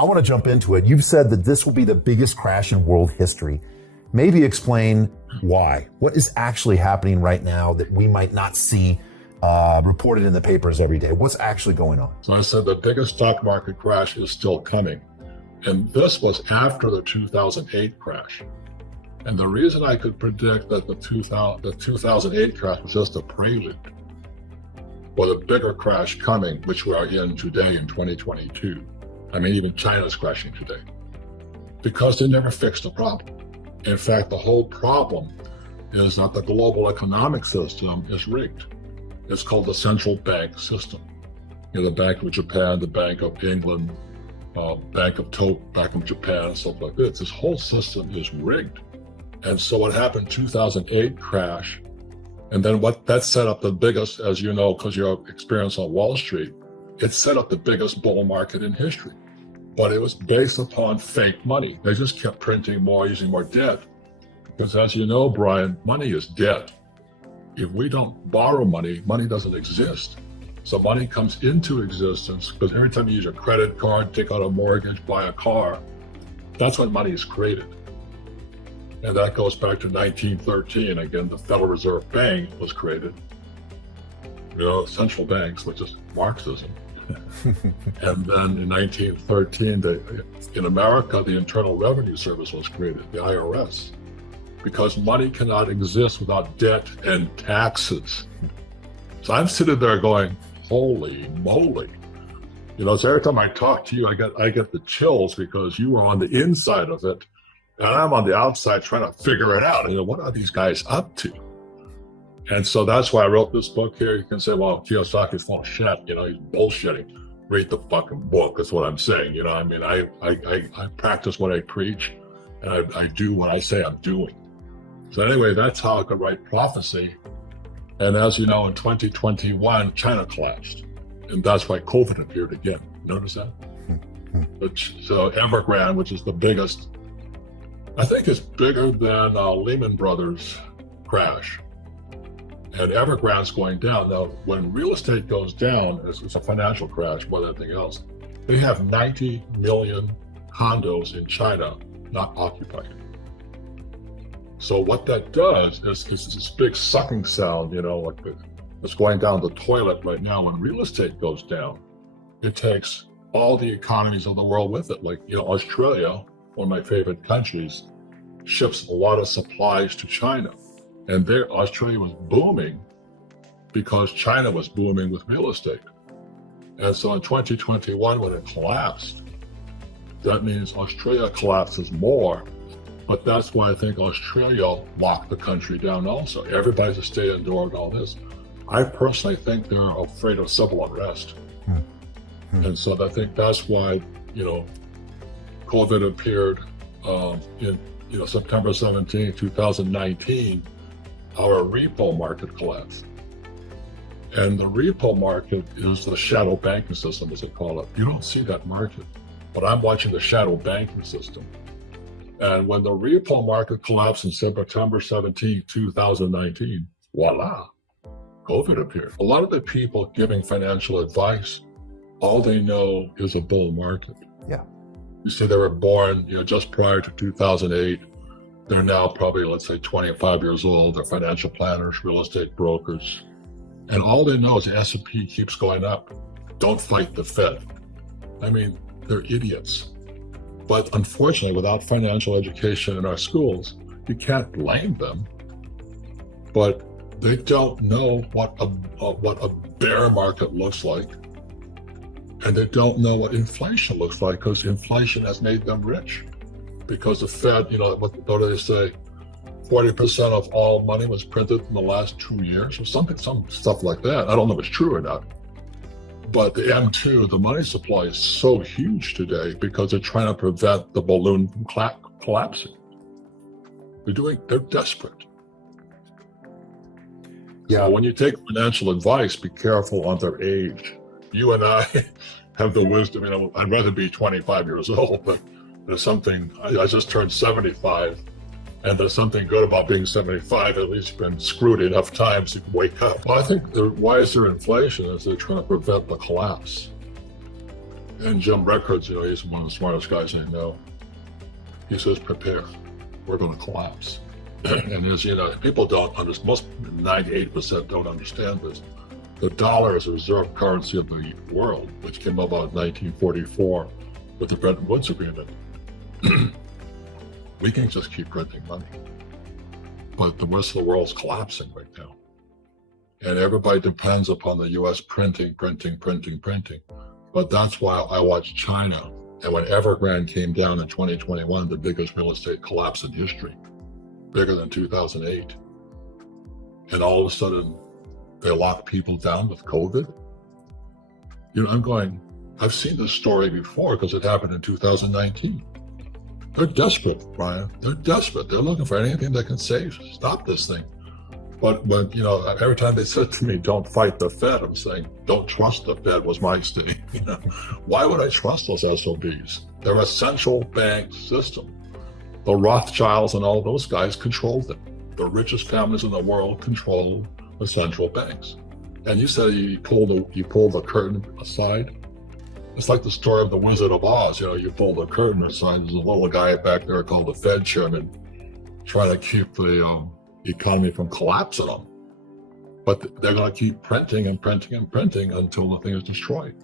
I want to jump into it. You've said that this will be the biggest crash in world history. Maybe explain why. What is actually happening right now that we might not see reported in the papers every day? What's actually going on? So I said the biggest stock market crash is still coming. And this was after the 2008 crash. And the reason I could predict that the 2008 crash was just a prelude for the bigger crash coming, which we are in today in 2022. I mean, even China's crashing today, because they never fixed the problem. In fact, the whole problem is that the global economic system is rigged. It's called the central bank system. You know, the Bank of Japan, the Bank of England, Bank of Japan, stuff like this. This whole system is rigged. And so what happened, 2008 crash, and then what that set up the biggest, as you know, because your experience on Wall Street, it set up the biggest bull market in history. But it was based upon fake money. They just kept printing more, using more debt. Because as you know, Brian, money is debt. If we don't borrow money, money doesn't exist. So money comes into existence because every time you use your credit card, take out a mortgage, buy a car, that's when money is created. And that goes back to 1913. Again, the Federal Reserve Bank was created. You know, central banks, which is Marxism. And then in 1913, in America, the Internal Revenue Service was created, the IRS, because money cannot exist without debt and taxes. So I'm sitting there going, holy moly. You know, so every time I talk to you, I get the chills because you are on the inside of it, and I'm on the outside trying to figure it out. You know, what are these guys up to? And so that's why I wrote this book here. You can say, well, Kiyosaki's full of shit, you know, he's bullshitting. Read the fucking book, is what I'm saying. You know, I mean, I practice what I preach, and I do what I say I'm doing. So anyway, that's how I could write prophecy. And as you know, in 2021, China collapsed. And that's why COVID appeared again. Notice that? So Evergrande, which is the biggest, I think it's bigger than Lehman Brothers crash. And Evergrande's going down. Now, when real estate goes down, it's a financial crash more than anything else. They have 90 million condos in China not occupied. So what that does is this big sucking sound, you know, like it's going down the toilet right now. When real estate goes down, it takes all the economies of the world with it. Like, you know, Australia, one of my favorite countries, ships a lot of supplies to China. And there, Australia was booming because China was booming with real estate. And so in 2021, when it collapsed, that means Australia collapses more. But that's why I think Australia locked the country down also. Everybody's to stay indoor and all this. I personally think they're afraid of civil unrest. And so I think that's why, you know, COVID appeared in, you know, September 17, 2019. Our repo market collapsed. And the repo market is the shadow banking system, as they call it. You don't see that market, but I'm watching the shadow banking system. And when the repo market collapsed in September 17, 2019, voila, COVID appeared. A lot of the people giving financial advice, all they know is a bull market. Yeah. You see, they were born, you know, just prior to 2008. They're now probably, let's say, 25 years old. They're financial planners, real estate brokers. And all they know is the S&P keeps going up. Don't fight the Fed. I mean, they're idiots. But unfortunately, without financial education in our schools, you can't blame them. But they don't know what a bear market looks like. And they don't know what inflation looks like, because inflation has made them rich. Because the Fed, you know, what do they say? 40% of all money was printed in the last 2 years or something, some stuff like that. I don't know if it's true or not. But the M2, the money supply, is so huge today because they're trying to prevent the balloon from collapsing. They're desperate. Yeah. So when you take financial advice, be careful on their age. You and I have the wisdom, you know, I'd rather be 25 years old, but there's something, I just turned 75, and there's something good about being 75. At least you've been screwed enough times you can wake up. Well, I think why is there inflation is they're trying to prevent the collapse. And Jim Records, he's one of the smartest guys I know. He says, prepare. We're going to collapse. And as people don't understand, most 98% don't understand this. The dollar is a reserve currency of the world, which came about in 1944 with the Bretton Woods Agreement. We can just keep printing money. But the rest of the world's collapsing right now. And everybody depends upon the US printing. But that's why I watch China. And when Evergrande came down in 2021, the biggest real estate collapse in history, bigger than 2008. And all of a sudden, they lock people down with COVID. I've seen this story before because it happened in 2019. They're desperate, Brian. They're desperate. They're looking for anything that can stop this thing. But when, every time they said to me, don't fight the Fed, I'm saying, don't trust the Fed was my state. Why would I trust those SOBs? They're a central bank system. The Rothschilds and all those guys control them. The richest families in the world control the central banks. And you said you pull the curtain aside. It's like the story of the Wizard of Oz. You pull the curtain aside. There's a little guy back there called the Fed chairman trying to keep the economy from collapsing them. But they're going to keep printing until the thing is destroyed.